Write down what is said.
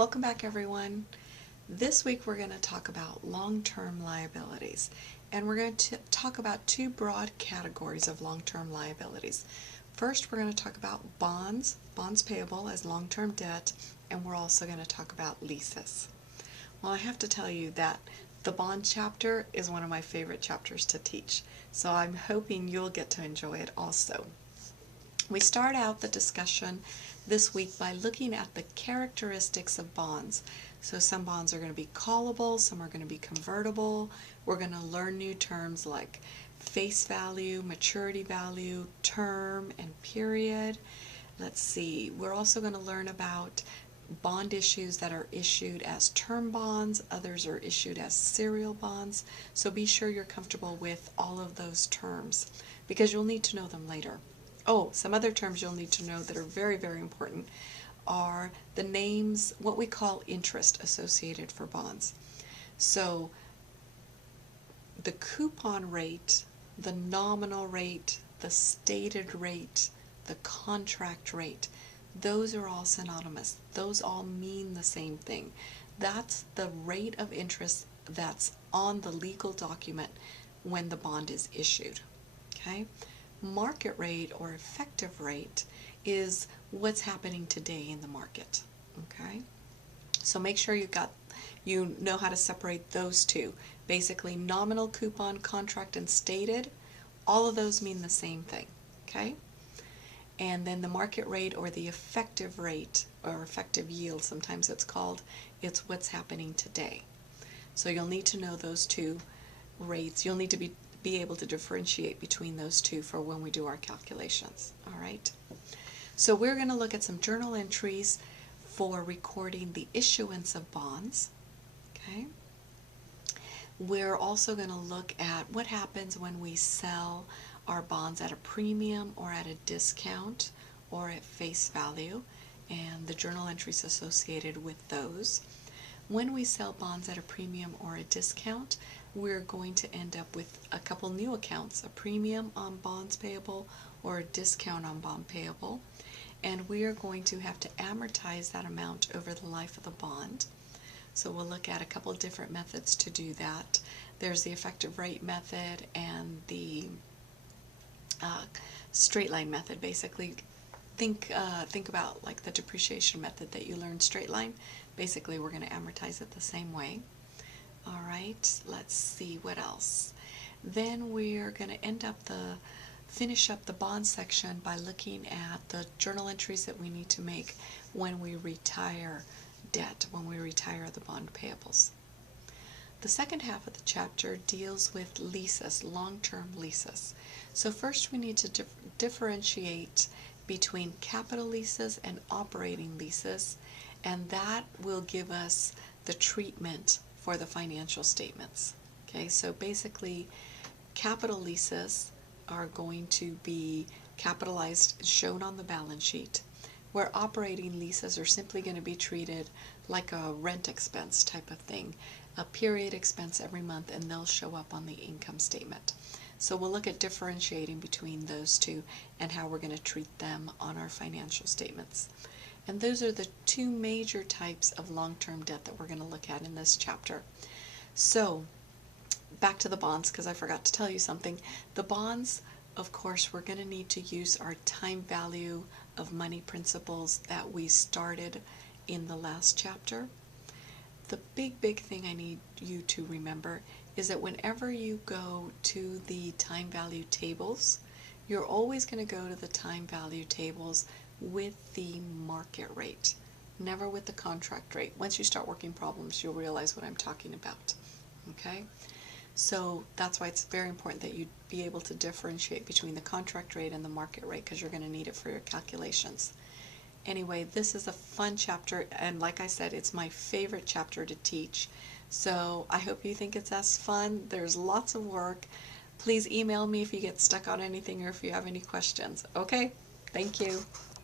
Welcome back, everyone. This week we're going to talk about long-term liabilities, and we're going to talk about two broad categories of long-term liabilities. First, we're going to talk about bonds payable as long-term debt, and we're also going to talk about leases. Well, I have to tell you that the bond chapter is one of my favorite chapters to teach, so I'm hoping you'll get to enjoy it also. We start out the discussion this week by looking at the characteristics of bonds. So some bonds are going to be callable, some are going to be convertible. We're going to learn new terms like face value, maturity value, term, and period. Let's see, we're also going to learn about bond issues that are issued as term bonds, others are issued as serial bonds. So be sure you're comfortable with all of those terms because you'll need to know them later. Oh, some other terms you'll need to know that are very, very important are the names, what we call interest associated for bonds. So the coupon rate, the nominal rate, the stated rate, the contract rate, those are all synonymous. Those all mean the same thing. That's the rate of interest that's on the legal document when the bond is issued. Okay? Market rate or effective rate is what's happening today in the market. Okay, so make sure you know how to separate those two. Basically, nominal, coupon, contract, and stated, all of those mean the same thing. Okay, and then the market rate or the effective rate or effective yield, sometimes it's called, it's what's happening today. So you'll need to know those two rates. You'll need to be able to differentiate between those two for when we do our calculations. All right. So we're going to look at some journal entries for recording the issuance of bonds. Okay. We're also going to look at what happens when we sell our bonds at a premium or at a discount or at face value and the journal entries associated with those. When we sell bonds at a premium or a discount, we're going to end up with a couple new accounts, a premium on bonds payable or a discount on bond payable, and we are going to have to amortize that amount over the life of the bond. So we'll look at a couple different methods to do that. There's the effective rate method and the straight line method. Basically, think about like the depreciation method that you learned straight line. Basically, we're going to amortize it the same way. All right, let's see what else. Then we're going to finish up the bond section by looking at the journal entries that we need to make when we retire debt, when we retire the bond payables. The second half of the chapter deals with leases, long-term leases. So first we need to differentiate between capital leases and operating leases, and that will give us the treatment for the financial statements. Okay, so basically capital leases are going to be capitalized, shown on the balance sheet, where operating leases are simply going to be treated like a rent expense type of thing, a period expense every month, and they'll show up on the income statement. So we'll look at differentiating between those two and how we're going to treat them on our financial statements. And those are the two major types of long-term debt that we're going to look at in this chapter. So back to the bonds, because I forgot to tell you something. The bonds, of course, we're going to need to use our time value of money principles that we started in the last chapter. The big thing I need you to remember is that whenever you go to the time value tables, you're always going to go to the time value tables with the market rate, never with the contract rate. Once you start working problems, you'll realize what I'm talking about. Okay? So that's why it's very important that you be able to differentiate between the contract rate and the market rate, because you're going to need it for your calculations. Anyway, this is a fun chapter, and like I said, it's my favorite chapter to teach. So I hope you think it's as fun. There's lots of work. Please email me if you get stuck on anything or if you have any questions. Okay? Thank you.